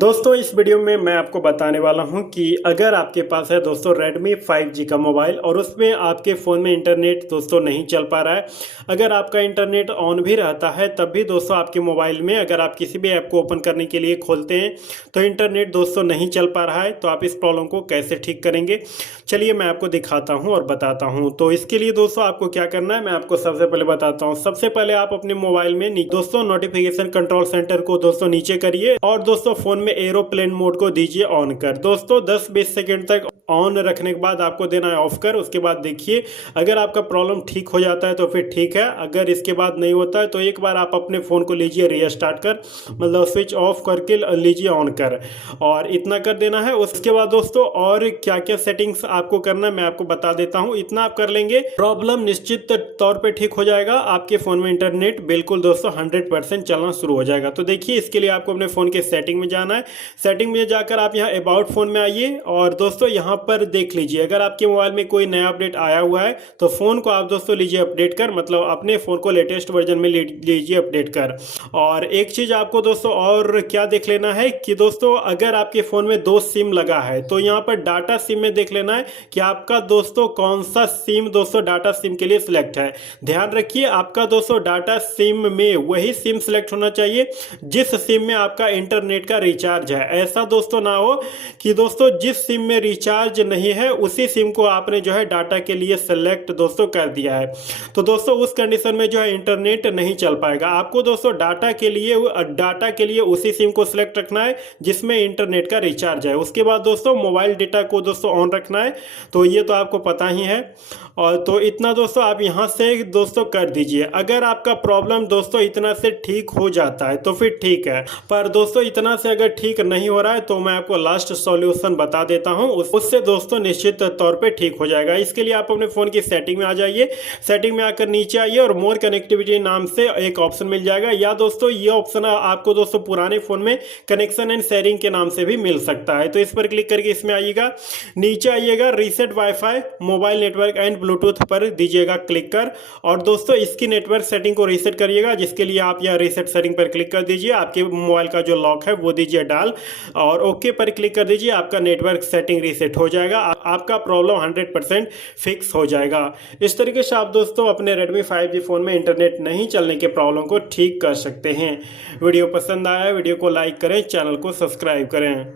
दोस्तों इस वीडियो में मैं आपको बताने वाला हूं कि अगर आपके पास है दोस्तों Redmi 5G का मोबाइल और उसमें आपके फ़ोन में इंटरनेट दोस्तों नहीं चल पा रहा है। अगर आपका इंटरनेट ऑन भी रहता है तब भी दोस्तों आपके मोबाइल में अगर आप किसी भी ऐप को ओपन करने के लिए खोलते हैं तो इंटरनेट दोस्तों नहीं चल पा रहा है। तो आप इस प्रॉब्लम को कैसे ठीक करेंगे, चलिए मैं आपको दिखाता हूँ और बताता हूँ। तो इसके लिए दोस्तों आपको क्या करना है मैं आपको सबसे पहले बताता हूँ। सबसे पहले आप अपने मोबाइल में दोस्तों नोटिफिकेशन कंट्रोल सेंटर को दोस्तों नीचे करिए और दोस्तों फोन में एरोप्लेन मोड को दीजिए ऑन कर। दोस्तों 10-20 सेकंड तक ऑन रखने के बाद आपको देना है ऑफ कर। उसके बाद देखिए अगर आपका प्रॉब्लम ठीक हो जाता है तो फिर ठीक है, अगर इसके बाद नहीं होता है तो एक बार आप अपने फ़ोन को लीजिए रीस्टार्ट कर, मतलब स्विच ऑफ करके लीजिए ऑन कर, और इतना कर देना है। उसके बाद दोस्तों और क्या क्या सेटिंग्स आपको करना है मैं आपको बता देता हूँ। इतना आप कर लेंगे प्रॉब्लम निश्चित तौर पे ठीक हो जाएगा। आपके फ़ोन में इंटरनेट बिल्कुल दोस्तों 100% चलना शुरू हो जाएगा। तो देखिए इसके लिए आपको अपने फ़ोन के सेटिंग में जाना है। सेटिंग में जाकर आप यहाँ अबाउट फ़ोन में आइए और दोस्तों यहाँ पर देख लीजिए अगर आपके मोबाइल में कोई नया अपडेट आया हुआ है तो फ़ोन को आप दोस्तों लीजिए अपडेट कर, मतलब अपने फ़ोन को लेटेस्ट वर्जन में लीजिए अपडेट कर। और एक चीज़ आपको दोस्तों और क्या देख लेना है कि दोस्तों अगर आपके फ़ोन में 2 सिम लगा है तो यहाँ पर डाटा सिम में देख लेना है कि आपका दोस्तों कौन सा सिम दोस्तों डाटा सिम के लिए सिलेक्ट है। ध्यान रखिए आपका दोस्तों डाटा सिम में वही सिम सिलेक्ट होना चाहिए जिस सिम में आपका इंटरनेट का रिचार्ज है। ऐसा दोस्तों ना हो कि दोस्तों जिस सिम में रिचार्ज नहीं है उसी सिम को आपने जो है डाटा के लिए सेलेक्ट दोस्तों कर दिया है, तो दोस्तों उस कंडीशन में जो है इंटरनेट नहीं चल पाएगा। आपको दोस्तों डाटा के लिए उसी सिम को सिलेक्ट रखना है जिसमें इंटरनेट का रिचार्ज है। उसके बाद दोस्तों मोबाइल डेटा को दोस्तों ऑन रखना है, तो ये तो आपको पता ही है। और तो इतना दोस्तों आप यहाँ से दोस्तों कर दीजिए। अगर आपका प्रॉब्लम दोस्तों इतना से ठीक हो जाता है तो फिर ठीक है, पर दोस्तों इतना से अगर ठीक नहीं हो रहा है तो मैं आपको लास्ट सॉल्यूशन बता देता हूँ, उससे दोस्तों निश्चित तौर पे ठीक हो जाएगा। इसके लिए आप अपने फ़ोन की सेटिंग में आ जाइए। सेटिंग में आकर नीचे आइए और मोर कनेक्टिविटी नाम से एक ऑप्शन मिल जाएगा, या दोस्तों ये ऑप्शन आपको दोस्तों पुराने फ़ोन में कनेक्शन एंड शेयरिंग के नाम से भी मिल सकता है। तो इस पर क्लिक करके इसमें आइएगा, नीचे आइएगा reset wifi mobile network and Bluetooth पर दीजिएगा क्लिक कर, और दोस्तों इसकी नेटवर्क सेटिंग को रीसेट करिएगा, जिसके लिए आप यह रीसेट सेटिंग पर क्लिक कर दीजिए। आपके मोबाइल का जो लॉक है वो दीजिए डाल और ओके पर क्लिक कर दीजिए। आपका नेटवर्क सेटिंग रीसेट हो जाएगा, आपका प्रॉब्लम 100% फिक्स हो जाएगा। इस तरीके से आप दोस्तों अपने Redmi 5G फ़ोन में इंटरनेट नहीं चलने के प्रॉब्लम को ठीक कर सकते हैं। वीडियो पसंद आया वीडियो को लाइक करें, चैनल को सब्सक्राइब करें।